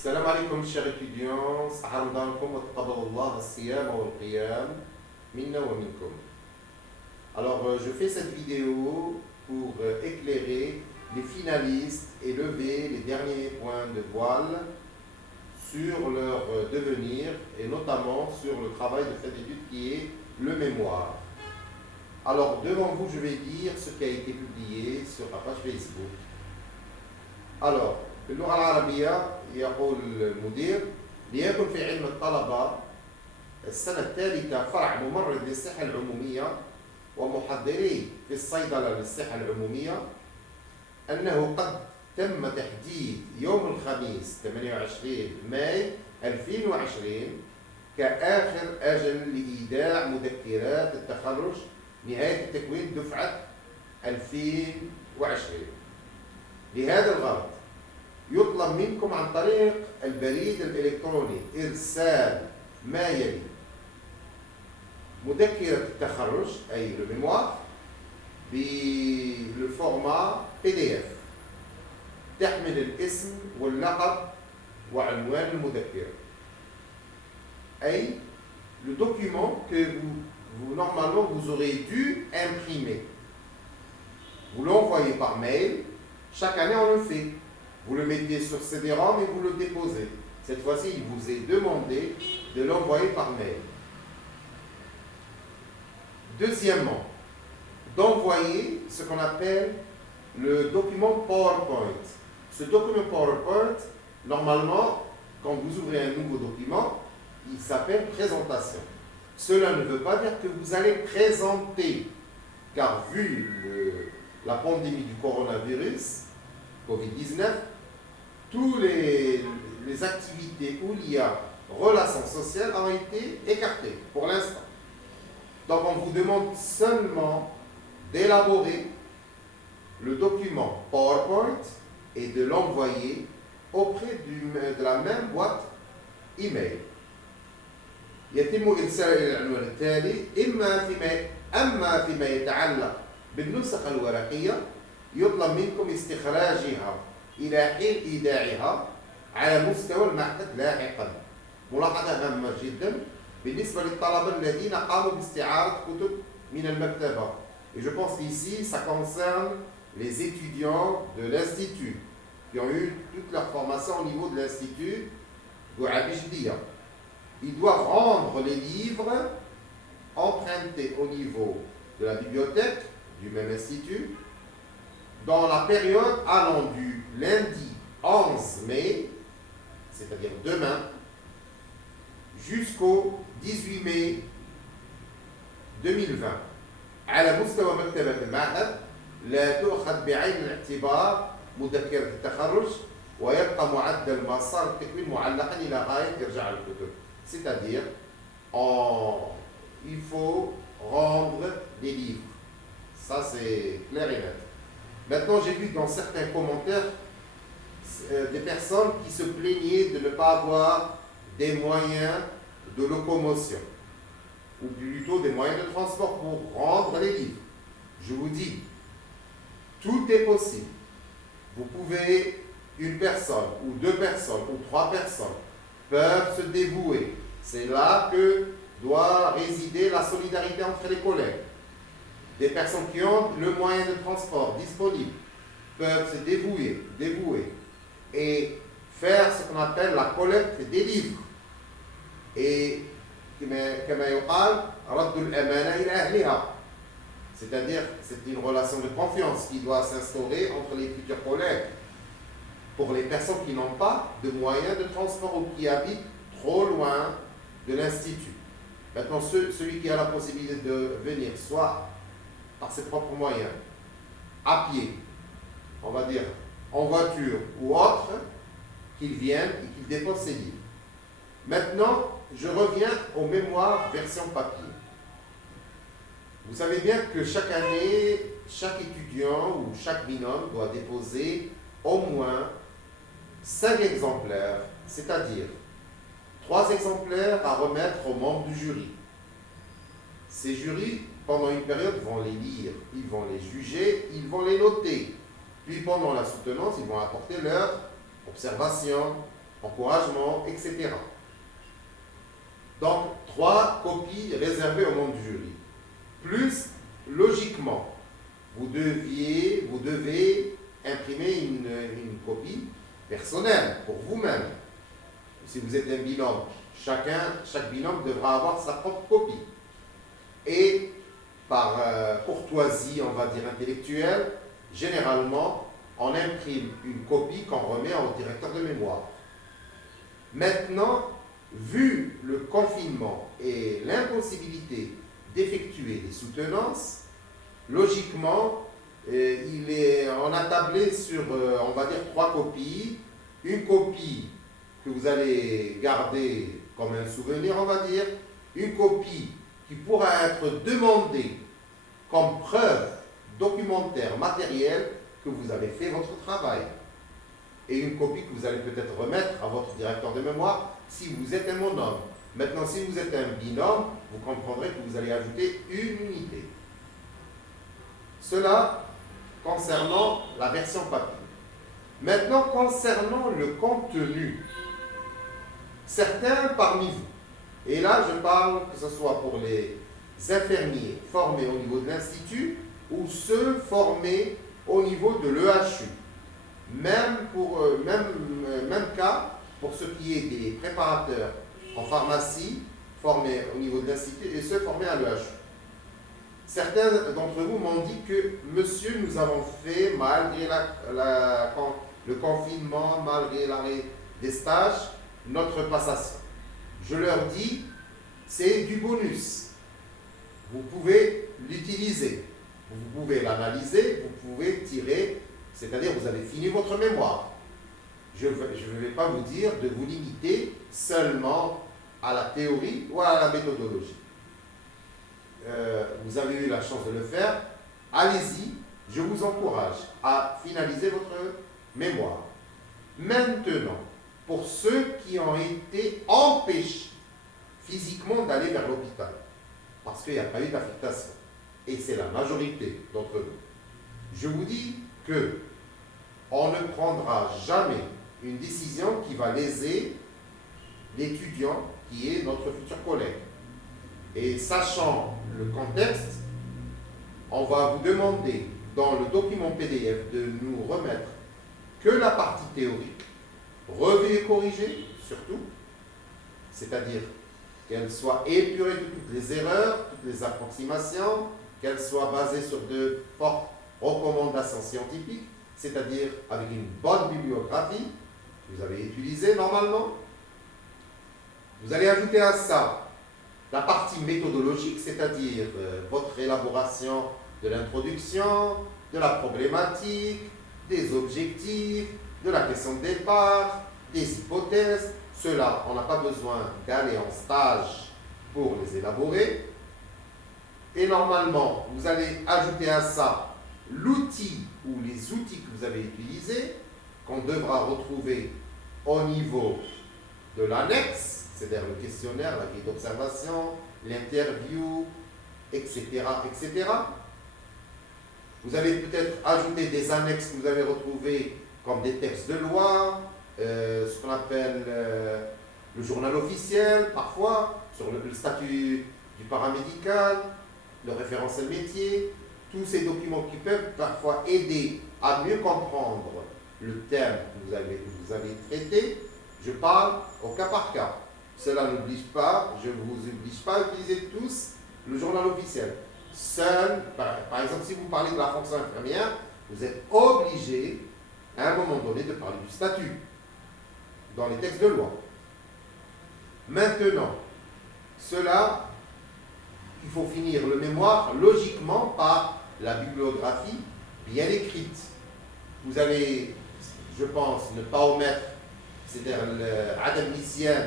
السلام عليكم chers étudiants, صحة رمضانكم وتقبل الله الصيام والقيام منا ومنكم. Alors je fais cette vidéo pour éclairer les finalistes et lever les derniers points de voile sur leur devenir et notamment sur le travail de fin d'études qui est le mémoire. Alors devant vous je vais dire ce qui a été publié sur la page Facebook. Alors باللغة العربية يقول المدير ليكن في علم الطلبة السنة الثالثة فرع ممرض للصحة العمومية ومحضري في الصيدلة للصحة العمومية أنه قد تم تحديد يوم الخميس 28 ماي 2020 كآخر أجل لإيداع مذكرات التخرج نهاية تكوين دفعة 2020. لهذا الغرض يطلب منكم عن طريق البريد الإلكتروني إرسال ما يلي: مذكرة التخرج أي le mémoire بالفورما PDF تحمل الاسم واللقب وعنوان المذكرة، أي le document que normalement vous aurez dû imprimer. Vous l'envoyez par mail, chaque année on le fait. Vous le mettez sur CD-ROM et vous le déposez. Cette fois-ci, il vous est demandé de l'envoyer par mail. Deuxièmement, d'envoyer ce qu'on appelle le document PowerPoint. Ce document PowerPoint, normalement, quand vous ouvrez un nouveau document, il s'appelle présentation. Cela ne veut pas dire que vous allez présenter, car vu la pandémie du coronavirus, Covid-19, toutes les activités où il y a relations sociales ont été écartées pour l'instant. Donc on vous demande seulement d'élaborer le document PowerPoint et de l'envoyer auprès de la même boîte email. يتم إرسال إلى العنوان التالي أما فيما يتعلق بالنسخ الورقية يطلب منكم استخراجها إلى حين إيداعها على مستوى المعهد لاحقا. ملاحظة هامة جدا بالنسبة للطلبة الذين قاموا باستعارة كتب من المكتبة. Et je pense qu'ici, ça concerne les étudiants de l'Institut qui ont eu toute leur formation au niveau de l'Institut Gouabi. Ils doivent rendre les livres empruntés au niveau de la bibliothèque du même institut dans la période allant du lundi 11 mai, c'est-à-dire demain, jusqu'au 18 mai 2020. على مستوى مكتبة المعهد لا تؤخذ بعين الاعتبار مذكرة التخرج ويبقى معدل مسار التكوين معلقا إلى غاية إرجاع الكتب. C'est-à-dire, il faut rendre des livres. Ça, c'est clair et net. Maintenant, j'ai vu dans certains commentaires des personnes qui se plaignaient de ne pas avoir des moyens de locomotion, ou plutôt des moyens de transport pour rendre les livres. Je vous dis, tout est possible. Vous pouvez, une personne, ou deux personnes, ou trois personnes, peuvent se dévouer. C'est là que doit résider la solidarité entre les collègues. Des personnes qui ont le moyen de transport disponible peuvent se dévouer et faire ce qu'on appelle la collecte des livres. Et c'est-à-dire c'est une relation de confiance qui doit s'instaurer entre les futurs collègues. Pour les personnes qui n'ont pas de moyens de transport ou qui habitent trop loin de l'institut. Maintenant, celui qui a la possibilité de venir soit par ses propres moyens, à pied, on va dire, en voiture ou autre, qu'il vienne et qu'il dépose ses livres. Maintenant, je reviens aux mémoires version papier. Vous savez bien que chaque année, chaque étudiant ou chaque binôme doit déposer au moins 5 exemplaires, c'est-à-dire 3 exemplaires à remettre aux membres du jury. Ces jurys, pendant une période, vont les lire, ils vont les juger, ils vont les noter. Puis pendant la soutenance, ils vont apporter leurs observations, encouragement, etc. Donc, 3 copies réservées au membre du jury. Plus, logiquement, vous devez imprimer une copie personnelle pour vous-même. Si vous êtes un binôme, chaque binôme devra avoir sa propre copie. Et par courtoisie, on va dire intellectuelle, généralement, on imprime une copie qu'on remet au directeur de mémoire. Maintenant, vu le confinement et l'impossibilité d'effectuer des soutenances, logiquement, on a tablé sur, on va dire, 3 copies. Une copie que vous allez garder comme un souvenir, on va dire. Une copie qui pourra être demandée comme preuve documentaire, matérielle, que vous avez fait votre travail. Et une copie que vous allez peut-être remettre à votre directeur de mémoire si vous êtes un monôme. Maintenant, si vous êtes un binôme, vous comprendrez que vous allez ajouter une unité. Cela concernant la version papier. Maintenant, concernant le contenu, certains parmi vous, et là je parle que ce soit pour les infirmiers formés au niveau de l'Institut ou ceux formés au niveau de l'EHU, même cas pour ce qui est des préparateurs en pharmacie formés au niveau de l'Institut et ceux formés à l'EHU. Certains d'entre vous m'ont dit que, monsieur, nous avons fait, malgré le confinement, malgré l'arrêt des stages, notre passation. Je leur dis, c'est du bonus. Vous pouvez l'utiliser, vous pouvez l'analyser, vous pouvez tirer, c'est-à-dire vous avez fini votre mémoire. Je ne vais pas vous dire de vous limiter seulement à la théorie ou à la méthodologie. Vous avez eu la chance de le faire, allez-y, je vous encourage à finaliser votre mémoire. Maintenant, pour ceux qui ont été empêchés physiquement d'aller vers l'hôpital, parce qu'il n'y a pas eu d'affectation, et c'est la majorité d'entre vous, je vous dis que on ne prendra jamais une décision qui va léser l'étudiant qui est notre futur collègue. Et sachant le contexte, on va vous demander dans le document PDF de nous remettre que la partie théorique, revue et corrigée surtout, c'est-à-dire qu'elle soit épurée de toutes les erreurs, toutes les approximations, qu'elle soit basée sur de fortes recommandations scientifiques, c'est-à-dire avec une bonne bibliographie que vous avez utilisée normalement. Vous allez ajouter à ça la partie méthodologique, c'est-à-dire votre élaboration de l'introduction, de la problématique, des objectifs, de la question de départ, des hypothèses. Cela, on n'a pas besoin d'aller en stage pour les élaborer. Et normalement, vous allez ajouter à ça l'outil ou les outils que vous avez utilisés, qu'on devra retrouver au niveau de l'annexe, c'est-à-dire le questionnaire, la grille d'observation, l'interview, etc., etc. Vous allez peut-être ajouter des annexes que vous avez retrouvées comme des textes de loi, ce qu'on appelle le journal officiel, parfois, sur le statut du paramédical, le référentiel métier, tous ces documents qui peuvent parfois aider à mieux comprendre le thème que vous avez traité. Je parle au cas par cas. Cela n'oblige pas, je ne vous oblige pas à utiliser tous le journal officiel. Seul, par exemple, si vous parlez de la fonction infirmière, vous êtes obligé, à un moment donné, de parler du statut dans les textes de loi. Maintenant, cela, il faut finir le mémoire logiquement par la bibliographie bien écrite. Vous allez, je pense, ne pas omettre, c'est-à-dire l'adam nisyan,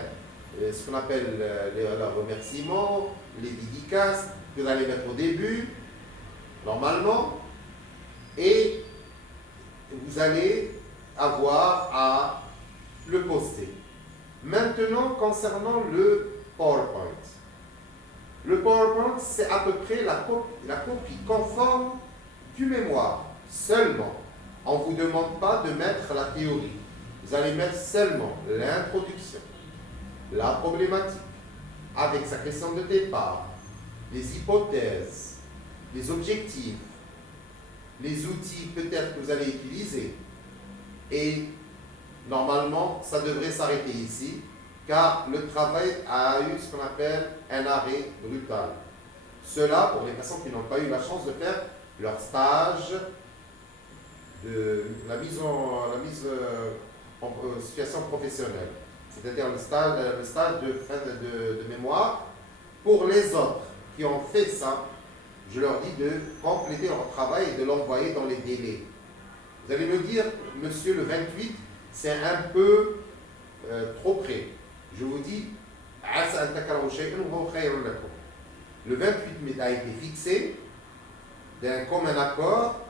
ce qu'on appelle les remerciements, les dédicaces, que vous allez mettre au début, normalement, et vous allez avoir à le poster. Maintenant, concernant le PowerPoint. Le PowerPoint, c'est à peu près la copie conforme du mémoire. Seulement, on ne vous demande pas de mettre la théorie. vous allez mettre seulement l'introduction, la problématique, avec sa question de départ, les hypothèses, les objectifs, les outils peut-être que vous allez utiliser. Et normalement, ça devrait s'arrêter ici, car le travail a eu ce qu'on appelle un arrêt brutal. Cela pour les personnes qui n'ont pas eu la chance de faire leur stage de la mise en situation professionnelle, c'est-à-dire le stage de fin de mémoire. Pour les autres qui ont fait ça, je leur dis de compléter leur travail et de l'envoyer dans les délais. Vous allez me dire, monsieur, le 28, c'est un peu trop près. Je vous dis, le 28 mai a été fixé d'un commun accord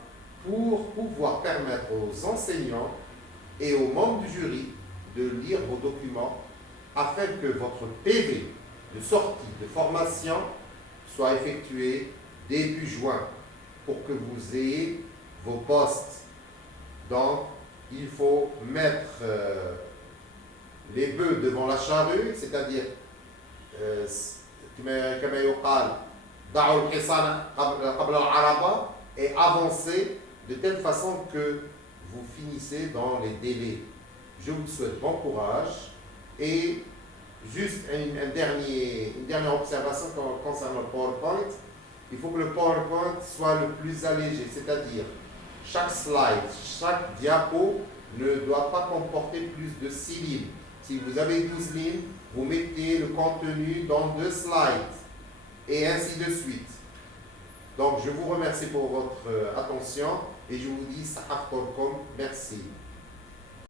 pour pouvoir permettre aux enseignants et aux membres du jury de lire vos documents afin que votre PV de sortie de formation soit effectué début juin pour que vous ayez vos postes. Donc, il faut mettre les bœufs devant la charrue, c'est-à-dire et avancer de telle façon que vous finissez dans les délais. Je vous souhaite bon courage et juste une dernière observation concernant le PowerPoint. Il faut que le PowerPoint soit le plus allégé, c'est-à-dire chaque slide, chaque diapo ne doit pas comporter plus de 6 lignes. Si vous avez 12 lignes, vous mettez le contenu dans 2 slides et ainsi de suite. Donc je vous remercie pour votre attention et je vous dis Sahaf Korkom, merci.